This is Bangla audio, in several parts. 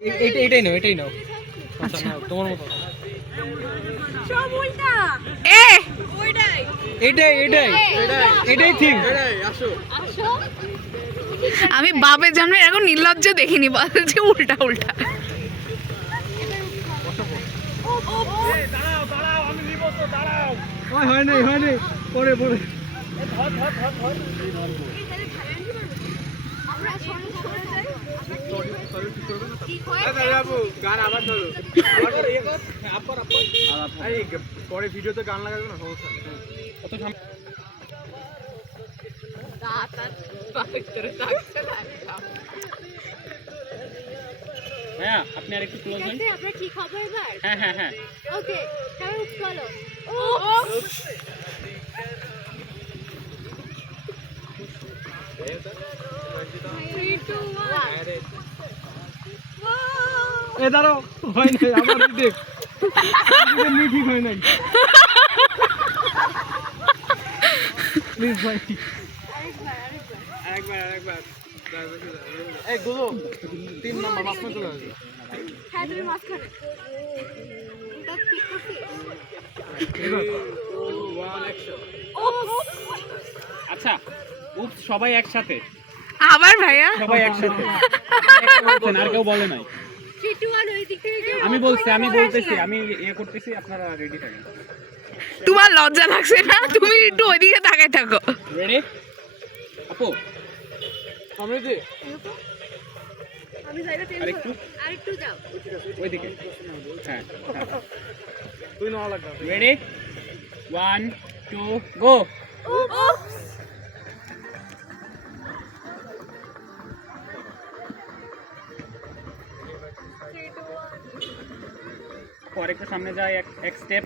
এটাই নাও আচ্ছা তোমার মতো সব উল্টা এটাই থিম। আমি বাপের জন্মে এখন নির্লজ্জ দেখিনি, বলছে উল্টা উল্টা। হয় নাই পরে পরে ভিডিওতে গান লাগাবে না, সমস্যা নেই। হ্যাঁ আপনি আরেকটু ক্লোজ হন। আপনার ঠিক হবে এবার? হ্যাঁ ওকে সবাই চলো। এ দাঁড়াও, হয় নাই আমার দেখ ঠিক হয় নাই। প্লিজ ভাই আরেকবার এই গুলো 3 নাম্বার মাঝখানে চলে আসবে। হ্যাঁ তুমি মাঝখানে এটা ঠিক করছিস? আচ্ছা উপস সবাই একসাথে, আবার ভাইয়া সবাই একসাথে আর কেউ বলে নাই। আমি বলতেছি, আমি ইয়ে করতেছি, আপনারা রেডি থাকেন। তোমার লজ্জা লাগছে না? তুমি একটু ওইদিকে তাকায় থাকো। রেডি আপু? সমৃদ্ধি আমি জায়গা চেঞ্জ আরেকটু আরেকটু যাও। ওইদিকে। হ্যাঁ তুই নাও লাগবে। রেডি 1 2 গো। পরে একটু সামনে যাই, এক স্টেপ।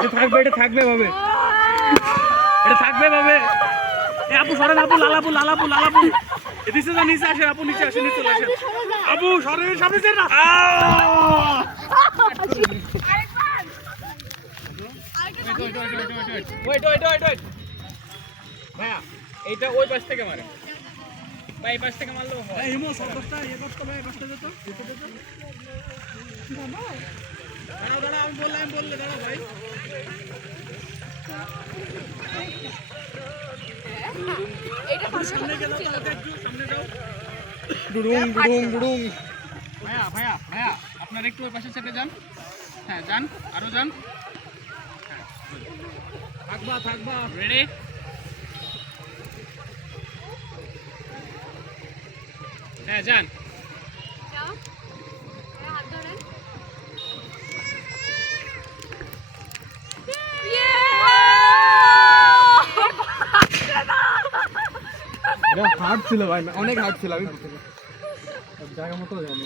এটা থাকবে ভাবে, এ আপু সরেন, আপু লালাপু এদিকে যা, নিচে আসেন আপু, নিচে আসেন, নিচে চলে আসেন আপু, সরেন সামনে যান না। ওয়েট ভাইয়া, এইটা ওই পাশ থেকে মারে ভাই, এই পাশ থেকে মারলো ভাই। হিমো সরটা এই পাশটা ভাই, পাশটা যেত দাঁড়াও আমি বললে দাঁড়াও ভাই। সামনে গেলে একটু সামনে যাও। ডুডুং ভাইয়া আপনারা একটু ওই পাশের সাইডে যান। হ্যাঁ যান, আরো যান। থাকবা রেডি? হ্যাঁ যান। যাও হাত ধরেন। হার্ড ছিল ভাই, অনেক হার্ড ছিল। আমি জায়গা মতো জানি